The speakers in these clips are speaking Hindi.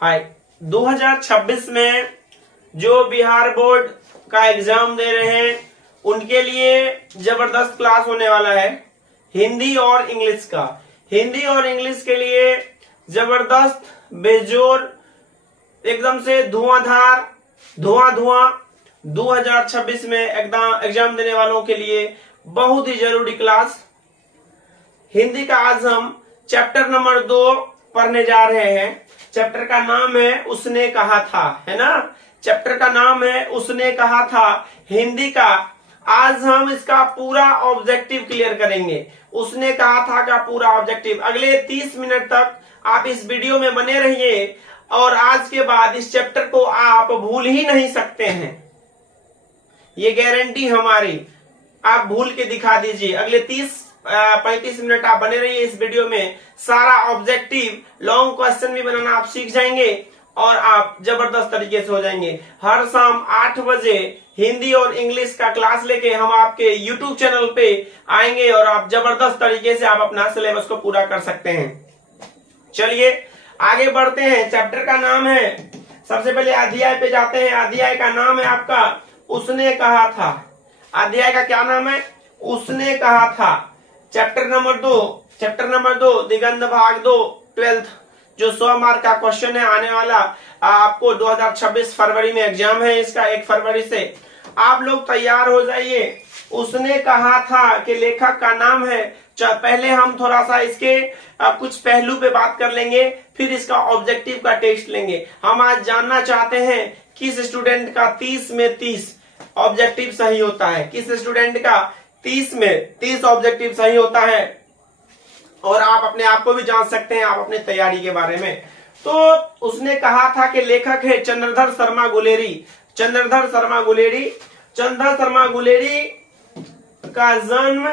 हाय 2026 में जो बिहार बोर्ड का एग्जाम दे रहे हैं उनके लिए जबरदस्त क्लास होने वाला है हिंदी और इंग्लिश का। हिंदी और इंग्लिश के लिए जबरदस्त बेजोर एकदम से धुआंधार धुआं 2026 में एग्जाम देने वालों के लिए बहुत ही जरूरी क्लास हिंदी का। आज हम चैप्टर नंबर 2 पढ़ने जा रहे हैं। चैप्टर का नाम है उसने कहा था, है ना। चैप्टर का नाम है उसने कहा था हिंदी का। आज हम इसका पूरा ऑब्जेक्टिव क्लियर करेंगे। उसने कहा था का पूरा ऑब्जेक्टिव। अगले 30 मिनट तक आप इस वीडियो में बने रहिए और आज के बाद इस चैप्टर को आप भूल ही नहीं सकते हैं, ये गारंटी हमारी। आप भूल के दिखा दीजिए। अगले 30-35 मिनट आप बने रहिए इस वीडियो में। सारा ऑब्जेक्टिव लॉन्ग क्वेश्चन भी बनाना आप सीख जाएंगे और आप जबरदस्त तरीके से हो जाएंगे। हर शाम 8 बजे हिंदी और इंग्लिश का क्लास लेके हम आपके YouTube चैनल पे आएंगे और आप जबरदस्त तरीके से आप अपना सिलेबस को पूरा कर सकते हैं। चलिए आगे बढ़ते हैं। चैप्टर का नाम है, सबसे पहले अध्याय पे जाते हैं। अध्याय का नाम है आपका उसने कहा था। अध्याय का क्या नाम है? उसने कहा था। चैप्टर नंबर 2 दिगंत भाग 2 12th जो 100 मार्क का क्वेश्चन है आने वाला आपको 2026 फरवरी में एग्जाम है इसका। 1 फरवरी से आप लोग तैयार हो जाइए। उसने कहा था कि लेखक का नाम है। पहले हम थोड़ा सा इसके कुछ पहलू पे बात कर लेंगे, फिर इसका ऑब्जेक्टिव का टेस्ट लेंगे। हम आज जानना चाहते हैं किस स्टूडेंट का 30 में 30 ऑब्जेक्टिव सही होता है, किस स्टूडेंट का 30 में 30 ऑब्जेक्टिव सही होता है। और आप अपने आप को भी जान सकते हैं आप अपनी तैयारी के बारे में। तो उसने कहा था कि लेखक है चंद्रधर शर्मा गुलेरी। चंद्रधर शर्मा गुलेरी का जन्म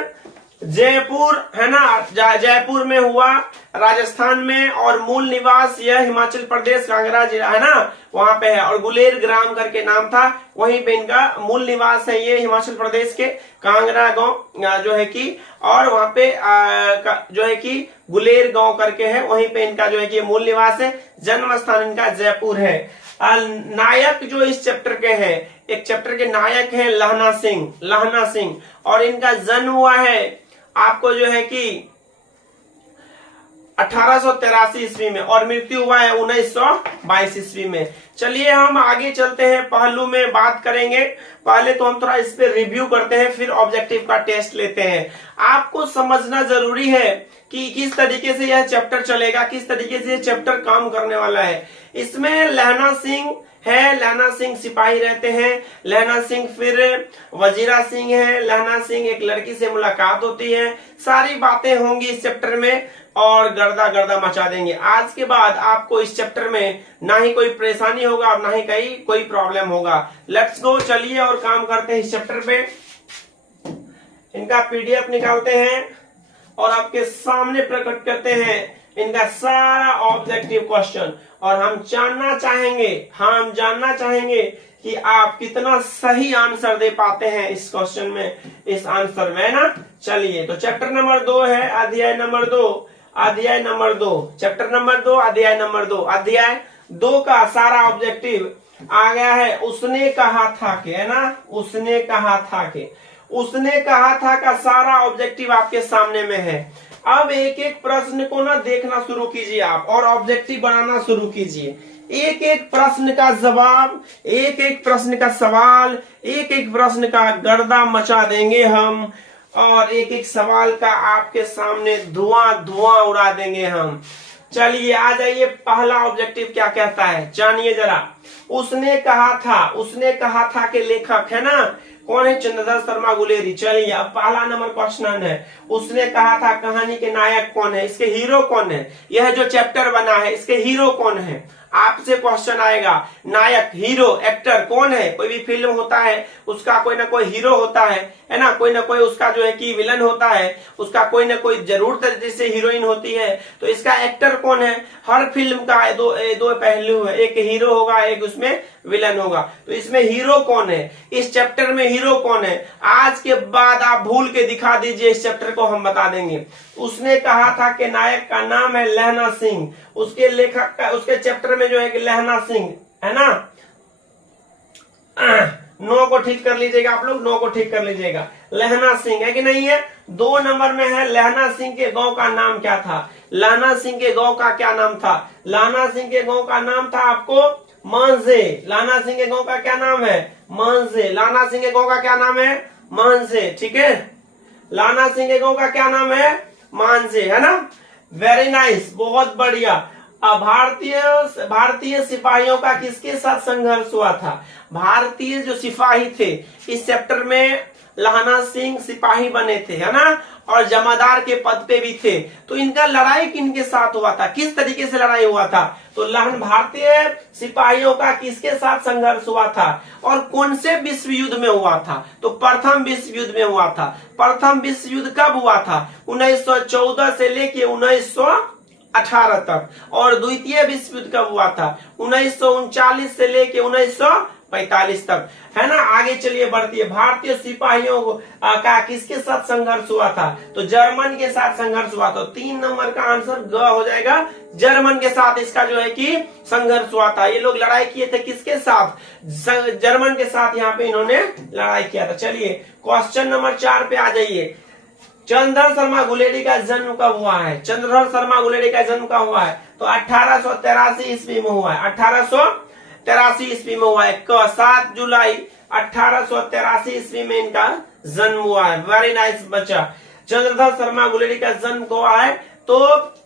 जयपुर, है ना, जयपुर में हुआ राजस्थान में, और मूल निवास यह हिमाचल प्रदेश कांगड़ा जिला, है ना, वहां पे है। और गुलेर ग्राम करके नाम था, वहीं पे इनका मूल निवास है। ये हिमाचल प्रदेश के कांगड़ा गांव जो है कि, और वहां पे जो है कि गुलेर गांव करके है, वहीं पे इनका जो है कि मूल निवास है। जन्म स्थान इनका जयपुर है। नायक जो इस चैप्टर के हैं, एक चैप्टर के नायक हैं लहना सिंह, और इनका जन्म हुआ है आपको जो है कि 1883 ईस्वी में और मृत्यु हुआ है 1922 ईस्वी में। चलिए हम आगे चलते हैं, पहलू में बात करेंगे। पहले तो हम थोड़ा इस पे रिव्यू करते हैं, फिर ऑब्जेक्टिव का टेस्ट लेते हैं। आपको समझना जरूरी है कि किस तरीके से यह चैप्टर चलेगा, किस तरीके से यह चैप्टर काम करने वाला है। इसमें लहना सिंह है, लहना सिंह सिपाही रहते हैं। लहना सिंह फिर वजीरा सिंह है। लहना सिंह एक लड़की से मुलाकात होती है। सारी बातें होंगी इस चैप्टर में और गर्दा मचा देंगे। आज के बाद आपको इस चैप्टर में ना ही कोई परेशानी होगा और ना ही कहीं कोई प्रॉब्लम होगा। लेट्स गो, चलिए और काम करते हैं इस चैप्टर पे। इनका पीडीएफ निकालते हैं और आपके सामने प्रकट करते हैं इनका सारा ऑब्जेक्टिव क्वेश्चन। और हम जानना चाहेंगे कि आप कितना सही आंसर दे पाते हैं इस क्वेश्चन में, इस आंसर में, ना। चलिए तो चैप्टर नंबर 2 है, अध्याय नंबर 2 चैप्टर नंबर 2 अध्याय नंबर 2। अध्याय 2 का सारा ऑब्जेक्टिव आ गया है। उसने कहा था कि, है ना, उसने कहा था का सारा ऑब्जेक्टिव आपके सामने में है। अब एक एक प्रश्न को ना देखना शुरू कीजिए आप और ऑब्जेक्टिव बनाना शुरू कीजिए। एक एक प्रश्न का जवाब, एक एक प्रश्न का सवाल, एक एक प्रश्न का गर्दा मचा देंगे हम, और एक एक सवाल का आपके सामने धुआं उड़ा देंगे हम। चलिए आ जाइए, पहला ऑब्जेक्टिव क्या कहता है जानिए जरा। उसने कहा था कि लेखक, है ना, कौन है? चंद्रधर शर्मा गुलेरी। चलिए अब पहला नंबर क्वेश्चन है, उसने कहा था कहानी के नायक कौन है, इसके हीरो कौन है? यह जो चैप्टर बना है इसके हीरो कौन है? आपसे क्वेश्चन आएगा, नायक, हीरो, एक्टर कौन है? कोई भी फिल्म होता है उसका कोई ना कोई हीरो होता है ना, कोई ना कोई उसका जो है कि विलन होता है, उसका कोई ना कोई जरूर तरीके से हीरोइन होती है। तो इसका एक्टर कौन है? हर फिल्म का दो पहलू है, एक हीरो होगा, एक उसमें विलन होगा। तो इसमें हीरो कौन है? इस चैप्टर में हीरो कौन है? आज के बाद आप भूल के दिखा दीजिए, इस चैप्टर को हम बता देंगे। उसने कहा था कि नायक का नाम है लहना सिंह। उसके लेखक का, उसके चैप्टर में में जो है कि लहना सिंह है ना, नो को ठीक कर लीजिएगा आप लोग, नो को ठीक कर लीजिएगा। लहना सिंह है कि नहीं है। 2 नंबर में है लहना सिंह के गांव का नाम क्या था। लहना सिंह के गांव का क्या नाम था। लहना सिंह के गांव का नाम था आपको मांझे। लहना सिंह के गांव का क्या नाम है, मांझे। लहना सिंह के गांव का क्या नाम है, मांझे। ठीक है, लहना सिंह के गांव का क्या नाम है, मांझे, है ना। वेरी नाइस, बहुत बढ़िया। भारतीय सिपाहियों का किसके साथ संघर्ष हुआ था। भारतीय जो सिपाही थे, इस चैप्टर में लहना सिंह सिपाही बने थे, है ना, और जमादार के पद पे भी थे। तो इनका लड़ाई किनके साथ हुआ था, किस तरीके से लड़ाई हुआ था। तो भारतीय सिपाहियों का किसके साथ संघर्ष हुआ था और कौन से विश्व युद्ध में हुआ था। तो प्रथम विश्व युद्ध में हुआ था। प्रथम विश्व युद्ध कब हुआ था, 1914 से लेके 1918 तक। और द्वितीय विश्व युद्ध कब हुआ था, 1939 से लेके 1945 तक, है ना। आगे चलिए बढ़ती है। भारतीय सिपाहियों का किसके साथ संघर्ष हुआ था, तो जर्मन के साथ संघर्ष हुआ था। 3 नंबर का आंसर ग हो जाएगा, जर्मन के साथ इसका जो है कि संघर्ष हुआ था। ये लोग लड़ाई किए थे किसके साथ, जर्मन के साथ यहाँ पे इन्होंने लड़ाई किया था। चलिए क्वेश्चन नंबर 4 पे आ जाइए। चंद्रधर शर्मा गुलेरी का जन्म कब हुआ है। चंद्रधर शर्मा गुलेरी का जन्म कब हुआ है, तो 1883 ईस्वी में हुआ है। 1883 ईस्वी में हुआ है। 7 जुलाई 1883 ईस्वी में इनका जन्म हुआ है। वेरी नाइस बच्चा। चंद्रधर शर्मा गुलेरी का जन्म हुआ है तो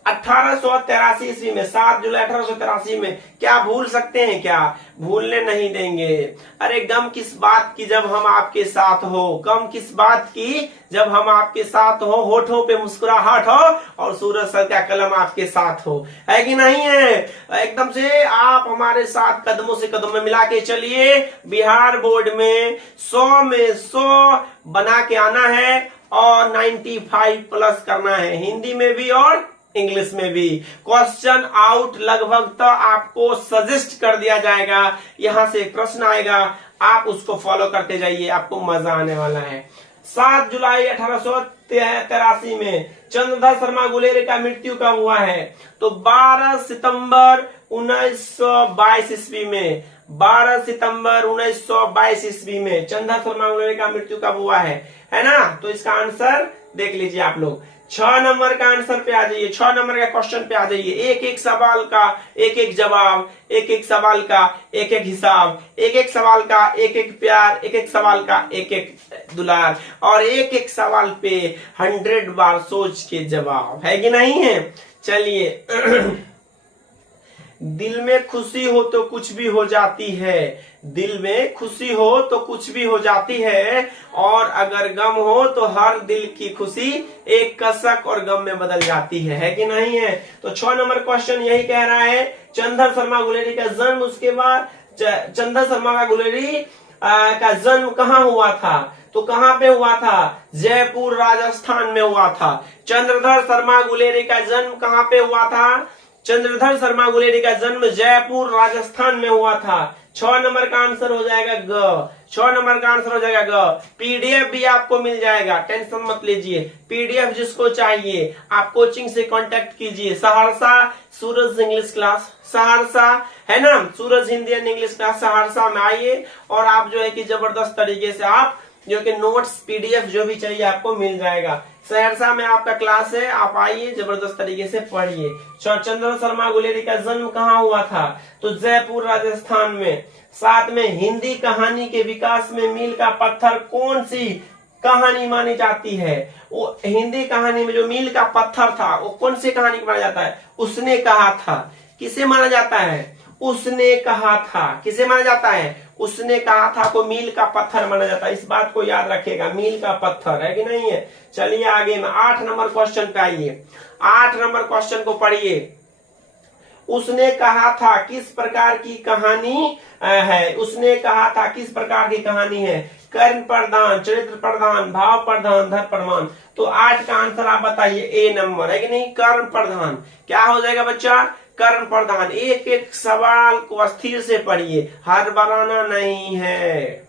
1883 ईस्वी में, 7 जुलाई 1883 में। क्या भूल सकते हैं, क्या भूलने नहीं देंगे। अरे गम किस बात की जब हम आपके साथ हो, गम किस बात की जब हम आपके साथ हो, होठों पे मुस्कुराहट हो और सूरज सर का कलम आपके साथ हो, है कि नहीं है। एकदम से आप हमारे साथ कदमों से कदम में मिला के चलिए। बिहार बोर्ड में 100 में 100 बना के आना है और 95 प्लस करना है, हिंदी में भी और इंग्लिश में भी। क्वेश्चन आउट लगभग तो आपको सजेस्ट कर दिया जाएगा, यहां से प्रश्न आएगा, आप उसको फॉलो करते जाइए, आपको मजा आने वाला है। 7 जुलाई 1883 में चंद्रधर शर्मा गुलेरी का मृत्यु कब हुआ है, तो 12 सितंबर 1922 ईस्वी में। 12 सितंबर 1922 ईस्वी में चंद्रधर शर्मा गुलेरी का मृत्यु कब हुआ है ना। तो इसका आंसर देख लीजिए आप लोग। 6 नंबर का आंसर पे आ जाइए, 6 नंबर का क्वेश्चन पे आ जाइए। एक एक सवाल का एक एक जवाब, एक एक सवाल का एक एक हिसाब, एक एक सवाल का एक एक प्यार, एक एक सवाल का एक एक दुलार, और एक एक सवाल पे 100 बार सोच के जवाब, है कि नहीं है। चलिए दिल में खुशी हो तो कुछ भी हो जाती है, दिल में खुशी हो तो कुछ भी हो जाती है, और अगर गम हो तो हर दिल की खुशी एक कसक और गम में बदल जाती है कि नहीं है। तो 6 नंबर क्वेश्चन यही कह रहा है। चंद्रधर शर्मा गुलेरी का जन्म, उसके बाद चंद्रधर शर्मा का गुलेरी का जन्म कहाँ हुआ था, तो कहाँ पे हुआ था, जयपुर राजस्थान में हुआ था। चंद्रधर शर्मा गुलेरी का जन्म कहाँ पे हुआ था, चंद्रधर शर्मा गुलेरी का जन्म जयपुर राजस्थान में हुआ था। 6 नंबर का आंसर हो जाएगा ग, 6 नंबर का आंसर हो जाएगा ग। पीडीएफ भी आपको मिल जाएगा, टेंशन मत लीजिए। पीडीएफ जिसको चाहिए आप कोचिंग से कांटेक्ट कीजिए। सहरसा सूरज इंग्लिश क्लास, सहरसा है ना, Suraj Hindi and English class Saharsa में आइए, और आप जो है कि जबरदस्त तरीके से आप जो कि नोट्स पीडीएफ जो भी चाहिए आपको मिल जाएगा। सहरसा में आपका क्लास है, आप आइए, जबरदस्त तरीके से पढ़िए। चंद्रधर शर्मा गुलेरी का जन्म कहाँ हुआ था, तो जयपुर राजस्थान में। साथ में हिंदी कहानी के विकास में मील का पत्थर कौन सी कहानी मानी जाती है, वो हिंदी कहानी में जो मील का पत्थर था वो कौन सी कहानी माना जाता है, उसने कहा था। किसे माना जाता है, उसने कहा था। किसे माना जाता है, उसने कहा था को मील का पत्थर माना जाता है। इस बात को याद रखिएगा, मील का पत्थर, है कि नहीं है। चलिए आगे में 8 नंबर क्वेश्चन पे आइए। 8 नंबर क्वेश्चन को पढ़िए। उसने कहा था किस प्रकार की कहानी है, उसने कहा था किस प्रकार की कहानी है, कर्ण प्रधान, चरित्र प्रधान, भाव प्रधान, धर प्रधान। तो 8 का आंसर आप बताइए, ए नंबर, है कि नहीं, कर्ण प्रधान। क्या हो जाएगा बच्चा, कर्ण प्रधान। एक एक सवाल को स्थिर से पढ़िए, हड़बड़ाना नहीं है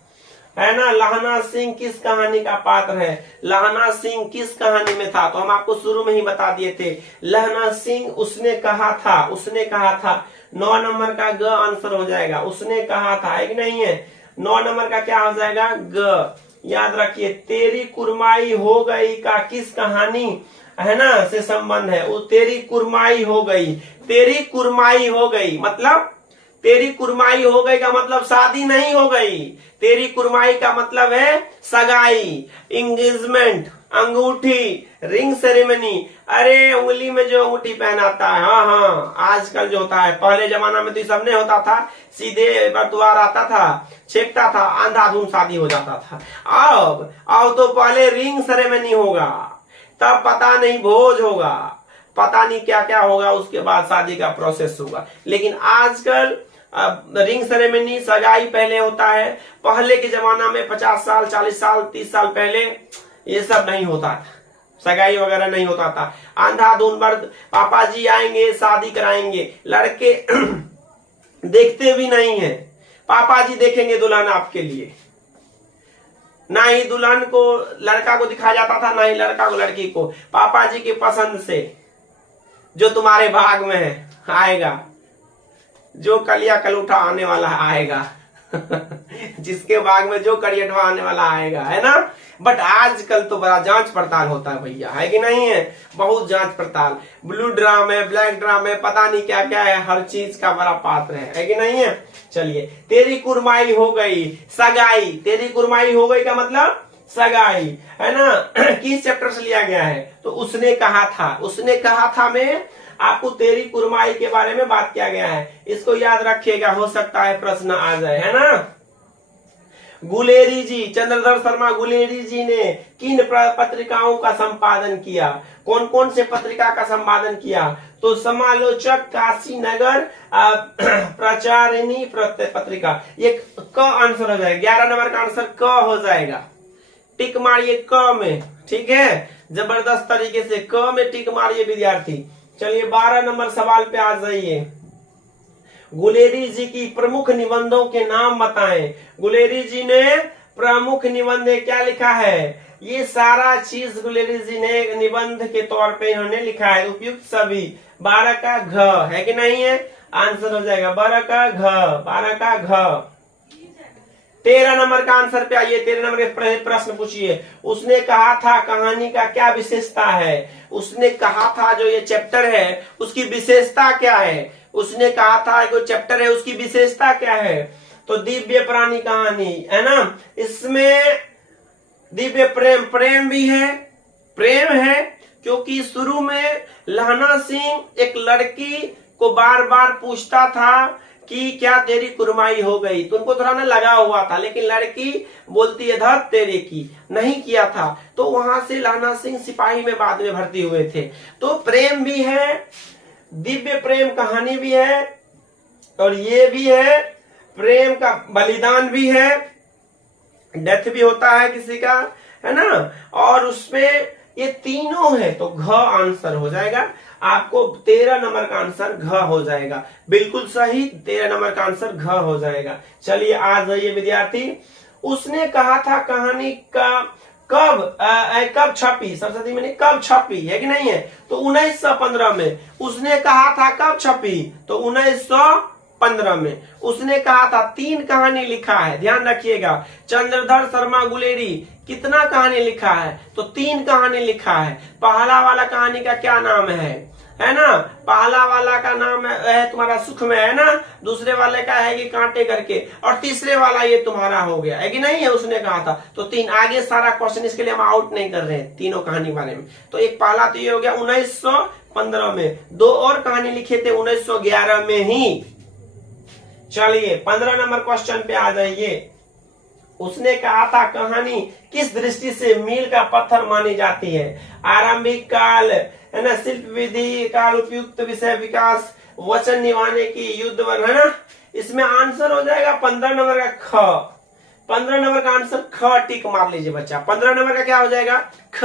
ना। लहना सिंह किस कहानी का पात्र है, लहना सिंह किस कहानी में था, तो हम आपको शुरू में ही बता दिए थे। लहना सिंह उसने कहा था, उसने कहा था 9 नंबर का ग आंसर हो जाएगा। उसने कहा था, है कि नहीं है? 9 नंबर का क्या हो जाएगा? ग। याद रखिए, तेरी कुरमाई हो गई का किस कहानी है ना से संबंध है? वो तेरी कुरमाई हो गई, तेरी कुरमाई हो गई मतलब, तेरी कुरमाई हो गई का मतलब शादी नहीं हो गई। तेरी कुरमाई का मतलब है सगाई, एंगेजमेंट, अंगूठी, रिंग सेरेमनी। अरे उंगली में जो अंगूठी पहनाता है, हाँ हाँ, आजकल जो होता है, पहले जमाना में तो ये सब नहीं होता था, सीधे बरतुआर आता था, छेकता था, अंधाधुंध शादी हो जाता था। अब तो पहले रिंग सेरेमनी होगा, तब पता नहीं भोज होगा, पता नहीं क्या क्या होगा, उसके बाद शादी का प्रोसेस होगा। लेकिन आजकल रिंग सेरेमनी, सगाई पहले होता है। पहले के जमाना में 50 साल, 40 साल, 30 साल पहले ये सब नहीं होता था, सगाई वगैरह नहीं होता था। अंधाधुंध मर्द, पापा जी आएंगे, शादी कराएंगे, लड़के देखते भी नहीं है, पापा जी देखेंगे दुल्हन आपके लिए। ना ही दुल्हन को लड़का को दिखाया जाता था, ना ही लड़का को लड़की को। पापा जी की पसंद से जो तुम्हारे भाग में है आएगा, जो कलिया कलूठा आने वाला आएगा जिसके भाग में जो करियटवा आने वाला आएगा, है ना। बट आजकल तो बड़ा जांच पड़ताल होता है भैया, है कि नहीं है? बहुत जांच पड़ताल, ब्लू ड्राम है, ब्लैक ड्राम है, पता नहीं क्या क्या है, हर चीज का बड़ा पात्र है कि नहीं है? चलिए, तेरी कुरमाई हो गई, सगाई, तेरी कुरमाई हो गई का मतलब सगाई, है ना। किस चैप्टर से लिया गया है? तो उसने कहा था, उसने कहा था में आपको तेरी कुरमाई के बारे में बात किया गया है। इसको याद रखिएगा, हो सकता है प्रश्न आ जाए, है ना। गुलेरी जी, चंद्रधर शर्मा गुलेरी जी ने किन पत्रिकाओं का संपादन किया? कौन कौन से पत्रिका का संपादन किया? तो समालोचक, काशी नगर, प्रचारिणी पत्रिका। ये क आंसर हो जाएगा, 11 नंबर का आंसर क हो जाएगा। टिक मारिए क में, ठीक है, जबरदस्त तरीके से क में टिक मारिए विद्यार्थी। चलिए 12 नंबर सवाल पे आ जाइए। गुलेरी जी की प्रमुख निबंधों के नाम बताएं। गुलेरी जी ने प्रमुख निबंध क्या लिखा है? ये सारा चीज गुलेरी जी ने निबंध के तौर पे इन्होंने लिखा है। उपयुक्त सभी, 12 का घ है कि नहीं है? आंसर हो जाएगा 12 का घ, 12 का घ। 13 नंबर का आंसर पे आइए, 13 नंबर के प्रश्न पूछिए। उसने कहा था कहानी का क्या विशेषता है? उसने कहा था जो ये चैप्टर है उसकी विशेषता क्या है? उसने कहा था जो चैप्टर है उसकी विशेषता क्या है? तो दिव्य प्राणी कहानी, है ना। इसमें दिव्य प्रेम, प्रेम भी है, प्रेम है, क्योंकि शुरू में लहना सिंह एक लड़की को बार बार पूछता था कि क्या तेरी कुरमाई हो गई, तो उनको थोड़ा ना लगा हुआ था, लेकिन लड़की बोलती है धत तेरे की, नहीं किया था। तो वहां से लहना सिंह सिपाही में बाद में भर्ती हुए थे। तो प्रेम भी है, दिव्य प्रेम कहानी भी है, और ये भी है, प्रेम का बलिदान भी है, डेथ भी होता है किसी का, है ना। और उसमें ये तीनों है, तो घ आंसर हो जाएगा। आपको 13 नंबर का आंसर घ हो जाएगा, बिल्कुल सही, 13 नंबर का आंसर घ हो जाएगा। चलिए आ जाइए विद्यार्थी। उसने कहा था कहानी का कब छपी? सरस्वती मैंने कब छपी, है कि नहीं है? तो 1915 में। उसने कहा था कब छपी? तो 1915 में। उसने कहा था 3 कहानी लिखा है, ध्यान रखिएगा। चंद्रधर शर्मा गुलेरी कितना कहानी लिखा है? तो 3 कहानी लिखा है। पहला वाला कहानी का क्या नाम है ना? पहला वाला का नाम है तुम्हारा सुख में, है ना। दूसरे वाले का है कि कांटे करके, और तीसरे वाला ये तुम्हारा हो गया, है कि नहीं है? उसने कहा था। तो 3 आगे सारा क्वेश्चन इसके लिए हम आउट नहीं कर रहे हैं, तीनों कहानी बारे में। तो एक पहला तो ये हो गया 1915 में। 2 और कहानी लिखे थे 1911 में ही। चलिए 15 नंबर क्वेश्चन पे आ जाइए। उसने कहा था कहानी किस दृष्टि से मील का पत्थर मानी जाती है? आरंभिक काल, है ना, शिल्प विधि काल, उपयुक्त विषय विकास, वचन निभाने की, युद्ध वन, है ना। इसमें आंसर हो जाएगा 15 नंबर का ख। 15 नंबर का आंसर ख, टिक मार लीजिए बच्चा। 15 नंबर का क्या हो जाएगा? ख।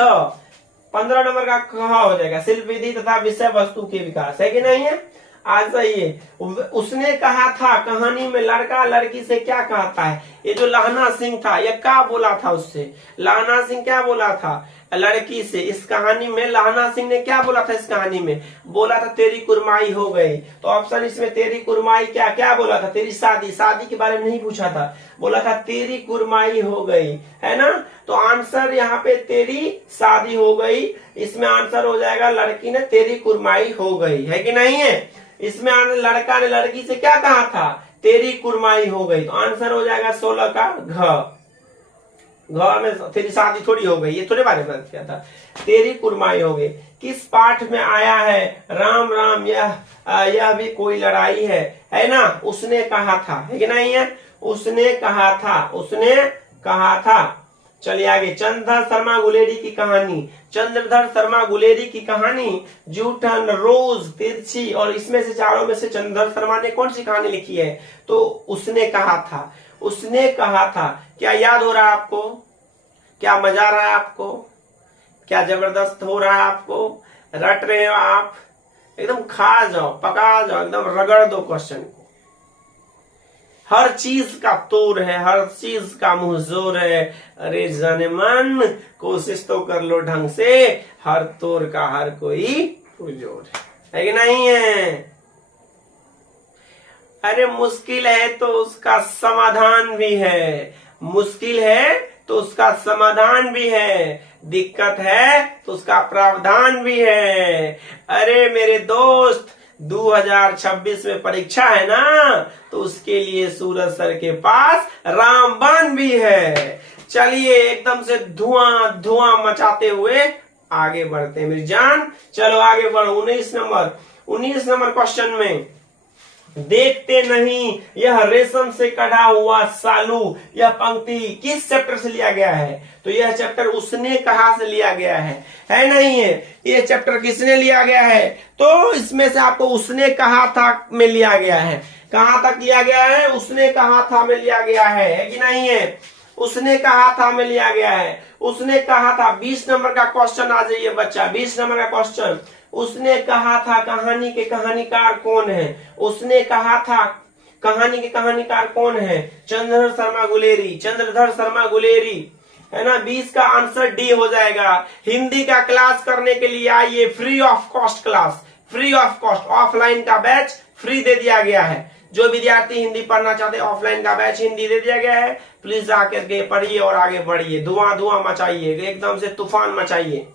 15 नंबर का ख हो जाएगा, शिल्प विधि तथा विषय वस्तु के विकास, है कि नहीं है? आ जाइए। उसने कहा था कहानी में लड़का लड़की से क्या कहता है? ये जो लहना सिंह था, ये क्या बोला था उससे? लहना सिंह क्या बोला था? लड़की से। इस कहानी में लहना सिंह ने क्या बोला था? इस कहानी में बोला था तेरी कुरमाई हो गई। तो ऑप्शन इसमें तेरी कुरमाई क्या क्या बोला था? तेरी शादी, शादी के बारे में नहीं पूछा था, बोला था तेरी कुरमाई हो गई, है ना। तो आंसर यहाँ पे तेरी शादी हो गई, इसमें आंसर हो जाएगा लड़की ने तेरी कुरमाई हो गई, है कि नहीं है। इसमें लड़का ने लड़की से क्या कहा था? तेरी कुरमाई हो गई। तो आंसर हो जाएगा 16 का घ में तेरी शादी थोड़ी हो गई, ये थोड़े बारे में किया था, तेरी कुरमाई हो गई। किस पाठ में आया है राम राम यह भी कोई लड़ाई है ना। उसने कहा था, है कि नहीं है, उसने कहा था, उसने कहा था। चलिए आगे, चंद्रधर शर्मा गुलेरी की कहानी। चंद्रधर शर्मा गुलेरी की कहानी जूठन, रोज, तिरछी, और इसमें से चारों में से चंद्रधर शर्मा ने कौन सी कहानी लिखी है? तो उसने कहा था, उसने कहा था। क्या याद हो रहा है आपको? क्या मजा आ रहा है आपको? क्या जबरदस्त हो रहा है आपको? रट रहे हो आप? एकदम खा जाओ, पका जाओ, एकदम रगड़ दो क्वेश्चन को। हर चीज का तोड़ है, हर चीज का मुंह जोर है। अरे जाने मन, कोशिश तो कर लो ढंग से, हर तोड़ का हर कोई पुरजोर है कि नहीं है। अरे मुश्किल है तो उसका समाधान भी है, मुश्किल है तो उसका समाधान भी है, दिक्कत है तो उसका प्रावधान भी है। अरे मेरे दोस्त, 2026 में परीक्षा है ना, तो उसके लिए सूरज सर के पास रामबाण भी है। चलिए एकदम से धुआं धुआं मचाते हुए आगे बढ़ते हैं मेरी जान। चलो आगे बढ़ो। 19 नंबर क्वेश्चन में, देखते नहीं यह रेशम से कढ़ा हुआ सालू, यह पंक्ति किस चैप्टर से लिया गया है? तो यह चैप्टर उसने कहा से लिया गया है नहीं है। ये चैप्टर किसने लिया गया है? तो इसमें से आपको उसने कहा था में लिया गया है। कहां तक लिया गया है? उसने कहा था में लिया गया है कि नहीं है? उसने कहा था में लिया गया है। उसने कहा था। 20 नंबर का क्वेश्चन आ जाइए बच्चा, 20 नंबर का क्वेश्चन। उसने कहा था कहानी के कहानीकार कौन है? उसने कहा था कहानी के कहानीकार कौन है? चंद्रधर शर्मा गुलेरी, चंद्रधर शर्मा गुलेरी, है ना। 20 का आंसर डी हो जाएगा। हिंदी का क्लास करने के लिए आइए, free of cost class, free of cost, offline का बैच फ्री दे दिया गया है। जो विद्यार्थी हिंदी पढ़ना चाहते हैं, ऑफलाइन का बैच हिंदी दे दिया गया है। प्लीज आकर के पढ़िए और आगे बढ़िए, धुआं धुआं मचाइए, एकदम से तूफान मचाइए।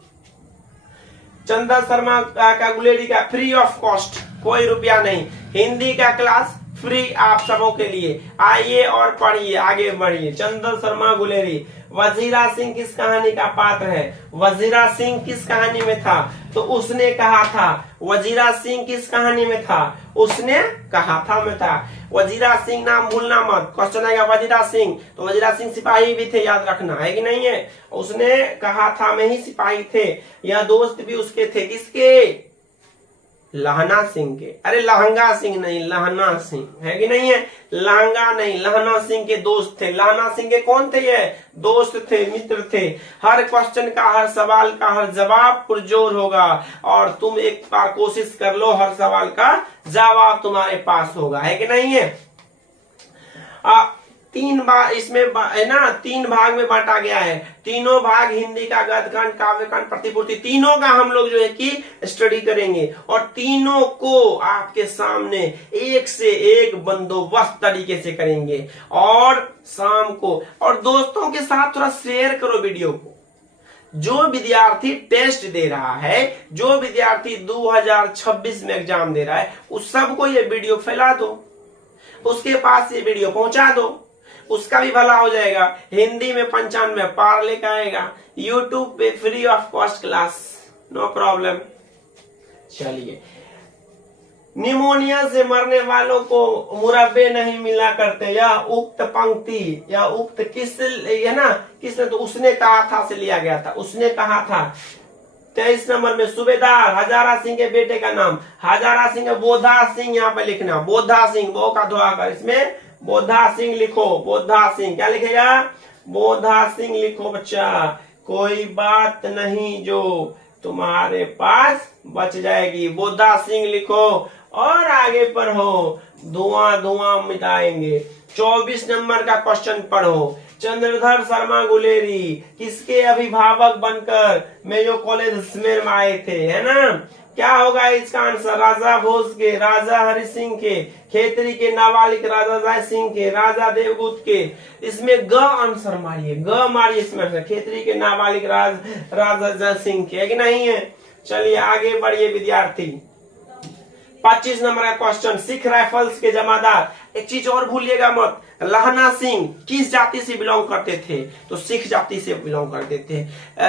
चंद्रधर शर्मा का गुलेरी का फ्री ऑफ कॉस्ट, कोई रुपया नहीं, हिंदी का क्लास फ्री आप सबों के लिए। आइए और पढ़िए, आगे बढ़िए। चंद्रधर शर्मा गुलेरी। वजीरा सिंह किस कहानी का पात्र है? वजीरा सिंह किस कहानी में था? तो उसने कहा था। वजीरा सिंह किस कहानी में था? उसने कहा था में था। वजीरा सिंह नाम भूलना मत, क्वेश्चन आएगा वजीरा सिंह, तो वजीरा सिंह सिपाही भी थे, याद रखना, है कि नहीं है। उसने कहा था में ही सिपाही थे। यह दोस्त भी उसके थे, किसके? लहना सिंह के। अरे लहंगा सिंह नहीं, लहना सिंह, है कि नहीं है। लहंगा नहीं, लहना सिंह के दोस्त थे। लहना सिंह के कौन थे? ये दोस्त थे, मित्र थे। हर क्वेश्चन का, हर सवाल का, हर जवाब पुरजोर होगा, और तुम एक बार कोशिश कर लो, हर सवाल का जवाब तुम्हारे पास होगा, है कि नहीं है। 3 बार इसमें है ना, 3 भाग में बांटा गया है। तीनों भाग हिंदी का गद्यकांड, काव्यकांड, प्रतिपूर्ति, तीनों का हम लोग जो है कि स्टडी करेंगे, और तीनों को आपके सामने एक से एक बंदोबस्त तरीके से करेंगे। और शाम को, और दोस्तों के साथ थोड़ा शेयर करो वीडियो को। जो विद्यार्थी टेस्ट दे रहा है, जो विद्यार्थी 2026 में एग्जाम दे रहा है, उस सबको ये वीडियो फैला दो, उसके पास ये वीडियो पहुंचा दो, उसका भी भला हो जाएगा। हिंदी में 95 पार लेकर आएगा। यूट्यूब पे free of cost class, no problem. चलिए, निमोनिया से मरने वालों को मुरब्बे नहीं मिला करते, या उक्त पंक्ति या उक्त किस है ना, किसने? तो उसने कहा था से लिया गया था। उसने कहा था। 23 नंबर में, सूबेदार हजारा सिंह के बेटे का नाम। हजारा सिंह, बोधा सिंह यहाँ पे लिखना, बोधा सिंह, बो का धोआ कर, इसमें बोधा सिंह लिखो। बोधा सिंह क्या लिखेगा? बोधा सिंह लिखो बच्चा। कोई बात नहीं जो तुम्हारे पास बच जाएगी, बोधा सिंह लिखो और आगे पढ़ो, धुआं धुआं मिटाएंगे। 24 नंबर का क्वेश्चन पढ़ो। चंद्रधर शर्मा गुलेरी किसके अभिभावक बनकर मेयो कॉलेज अजमेर में आए थे, है ना। क्या होगा इसका आंसर, राजा भोज के, राजा हरि सिंह के, खेतरी के नाबालिग राजा जय सिंह के, राजा देवगुप्त के। इसमें ग आंसर मारिए, ग मारिए इसमें आंसर, खेतरी के नाबालिग राजा जय सिंह के, है कि नहीं है। चलिए आगे बढ़िए विद्यार्थी। 25 नंबर का क्वेश्चन, सिख राइफल्स के जमादार, एक चीज और भूलिएगा मत, लहना सिंह किस जाति से बिलोंग करते थे, तो सिख जाति से बिलोंग करते थे।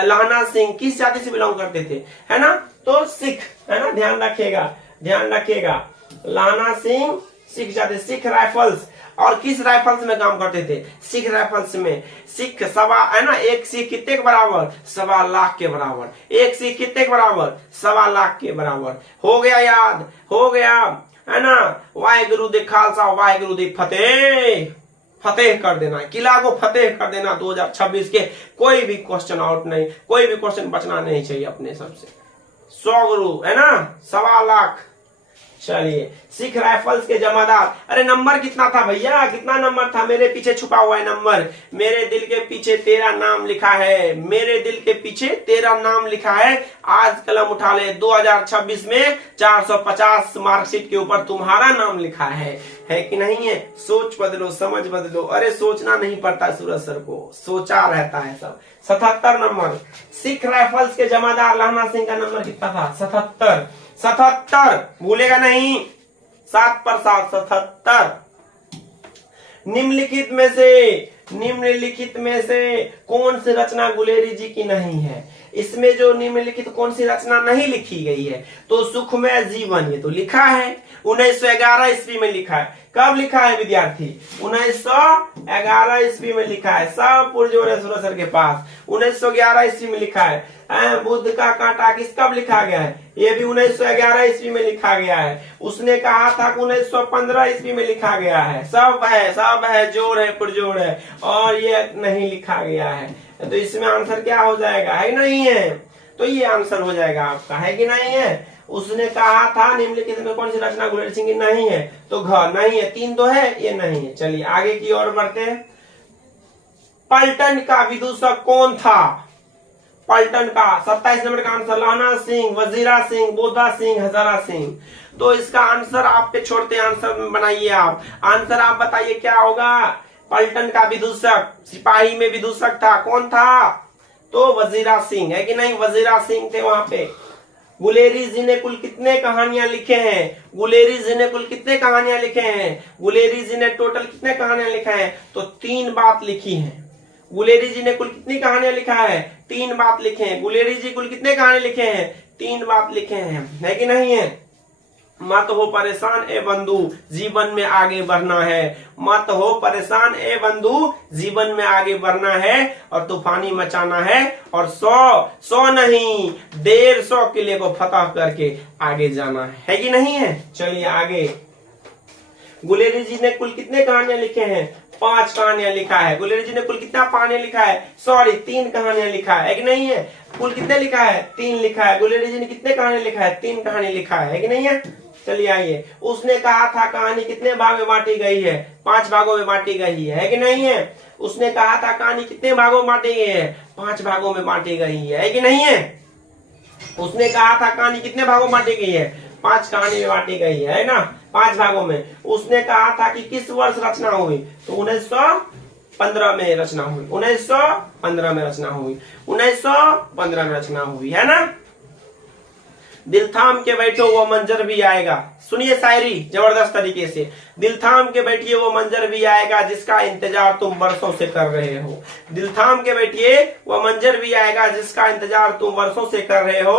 लहना सिंह किस जाति से बिलोंग करते थे, है ना, तो सिख, है ना, ध्यान रखिएगा, ध्यान रखिएगा। लहना सिंह सिख जाति, सिख राइफल्स, और किस राइफल्स में काम करते थे, सिख राइफल्स में। सिख सवा, है ना, एक सिख कितने के बराबर, 1.25 लाख के बराबर। एक सिख कितने के बराबर, 1.25 लाख के बराबर। हो गया याद, हो गया, है ना। वाहेगुरु दे खालसा वाहेगुरु दे फतेह, फतेह कर देना, किला को फतेह कर देना 2026 के। कोई भी क्वेश्चन आउट नहीं, कोई भी क्वेश्चन बचना नहीं चाहिए अपने सबसे। 100 गुरु, है ना, 1.25 लाख। चलिए, सिख राइफल्स के जमादार, अरे नंबर कितना था भैया, कितना नंबर था, मेरे पीछे छुपा हुआ है नंबर, मेरे दिल के पीछे तेरा नाम लिखा है, मेरे दिल के पीछे तेरा नाम लिखा है। आज कलम उठा ले, 2026 में 450 मार्कशीट के ऊपर तुम्हारा नाम लिखा है कि नहीं है। सोच बदलो, समझ बदलो, अरे सोचना नहीं पड़ता सूरज सर को, सोचा रहता है सब। 77 नंबर, सिख राइफल्स के जमादार लहना सिंह का नंबर कितना था, 77, 77 भूलेगा नहीं, 7 पर 7, 77। निम्नलिखित में से कौन सी रचना गुलेरी जी की नहीं है। इसमें जो निम्नलिखित कौन सी रचना नहीं लिखी गई है, तो सुखमय जीवन, ये तो लिखा है 1911 ईस्वी में लिखा है। कब लिखा है विद्यार्थी, 1911 ईस्वी में लिखा है। सब पुरजोर है सूरज सर के पास, 1911 ईस्वी में लिखा है। बुद्ध का कांटा किस कब लिखा गया है, ये भी 1911 ईस्वी में लिखा गया है। उसने कहा था 1915 ईस्वी में लिखा गया है। सब है, जोड़ है, पुरजोड़ है, और ये नहीं लिखा गया है। तो इसमें आंसर क्या हो जाएगा, है नहीं है, तो ये आंसर हो जाएगा आपका, है कि नहीं है। उसने कहा था निम्नलिखित में कौन सी रचना गुलेरी सिंह की नहीं है, तो घ नहीं है, 3 तो है, ये नहीं है। चलिए आगे की ओर बढ़ते हैं। पलटन का विदूषक कौन था, पलटन का 27 नंबर का आंसर, लहना सिंह, वजीरा सिंह, बोधा सिंह, हजारा सिंह। तो इसका आंसर आप पे छोड़ते, आंसर बनाइए आप, आंसर आप बताइए क्या होगा। पलटन का विदूषक, सिपाही में विदूषक था, कौन था, तो वजीरा सिंह, है कि नहीं, वजीरा सिंह थे वहां पे। गुलेरी जी ने कुल कितने कहानियां लिखे हैं, गुलेरी जी ने कुल कितने कहानियां लिखे हैं, गुलेरी जी ने टोटल कितने कहानियां लिखा है, तो 3 बात लिखी है। गुलेरी जी ने कुल कितनी कहानियां लिखा है, 3 बात लिखे हैं। गुलेरी जी कुल कितने कहानी लिखे हैं, 3 बात लिखे हैं, है कि नहीं है। मत हो परेशान ए बंधु, जीवन में आगे बढ़ना है। मत हो परेशान ए बंधु, जीवन में आगे बढ़ना है और तूफानी मचाना है, और 100 नहीं 150 किले को फतह करके आगे जाना है कि नहीं है। चलिए आगे, गुलेरी जी ने कुल कितने कहानियां लिखे हैं, 5 कहानियां लिखा है। गुलेरी जी ने कुल कितना कहानियां लिखा है, 3 कहानियां लिखा है कि नहीं है। कुल कितने लिखा है, 3 लिखा है। गुलेरी जी ने कितने कहानी लिखा है, 3 कहानी लिखा है कि नहीं है। चलिए आइए, उसने कहा था कहानी कितने भाग में बांटी गई है, 5 भागों में बांटी गई है कि नहीं है। उसने कहा था कहानी कितने भागों में बांटी गई है, 5 भागों में बांटी गई है कि नहीं है। उसने कहा था कहानी कितने भागों में बांटी गई है, 5 कहानी में बांटी गई है ना, 5 भागों में। उसने कहा था कि किस वर्ष रचना हुई, तो 1915 में रचना हुई, 1915 में रचना हुई, 1915 में रचना हुई, है ना। दिल थाम के बैठो वो मंजर भी आएगा, सुनिए शायरी जबरदस्त तरीके से। दिल थाम के बैठिए वो मंजर भी आएगा जिसका इंतजार तुम बरसों से कर रहे हो। दिल थाम के बैठिए वो मंजर भी आएगा जिसका इंतजार तुम बरसों से कर रहे हो।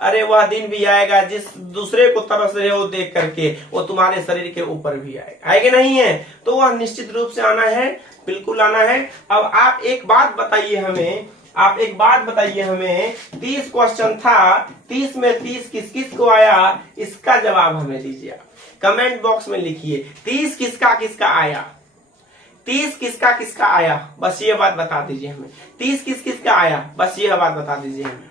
अरे वह दिन भी आएगा जिस दूसरे को तरस रहे हो देख करके, वो तुम्हारे शरीर के ऊपर भी आएगा, है कि नहीं है। तो वह निश्चित रूप से आना है, बिल्कुल आना है। अब आप एक बात बताइए हमें, आप एक बात बताइए हमें, 30 क्वेश्चन था, 30 में 30 किस किस को आया, इसका जवाब हमें दीजिए। कमेंट बॉक्स में लिखिए 30 किसका किसका आया, 30 किसका किसका आया, बस ये बात बता दीजिए हमें। 30 किस किसका आया, बस ये बात बता दीजिए हमें।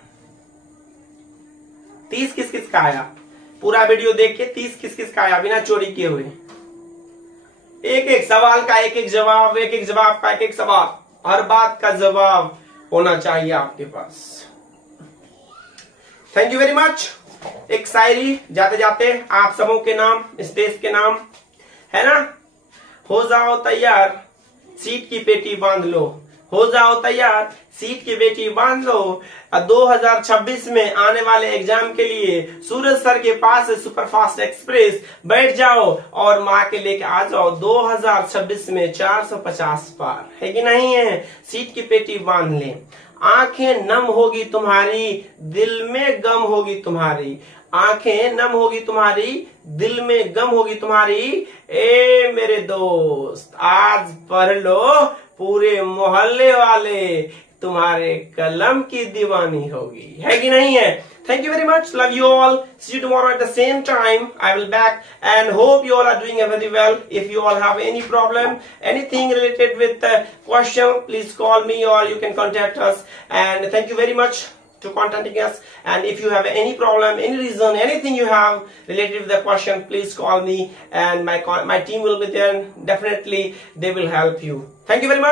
30 किस किसका आया, पूरा वीडियो देख के 30 किस किसका आया बिना चोरी किए हुए। एक एक सवाल का एक एक जवाब, एक एक जवाब का एक एक सवाल, हर बात का जवाब होना चाहिए आपके पास। Thank you very much. एक शायरी जाते जाते आप सबों के नाम, स्टेज के नाम, है ना। हो जाओ तैयार, सीट की पेटी बांध लो, हो जाओ तैयार, सीट की पेटी बांध लो। 2026 में आने वाले एग्जाम के लिए सूरज सर के पास सुपरफास्ट एक्सप्रेस बैठ जाओ और माँ के लेके आ जाओ। 2026 में 450 पार, है कि नहीं है। सीट की पेटी बांध ले, आंखें नम होगी तुम्हारी, दिल में गम होगी तुम्हारी। आंखें नम होगी तुम्हारी, दिल में गम होगी तुम्हारी। ए मेरे दोस्त, आज पढ़ लो, पूरे मोहल्ले वाले तुम्हारे कलम की दीवानी होगी, है कि नहीं है। Thank you very much. Love you all. See you tomorrow at the same time. I will back and hope you all are doing very well. If you all have any problem, anything related with the question, please call me or you can contact us. And thank you very much to contacting us. And if you have any problem, any reason, anything you have related with the question, please call me and my team will be there. Definitely they will help you. Thank you very much.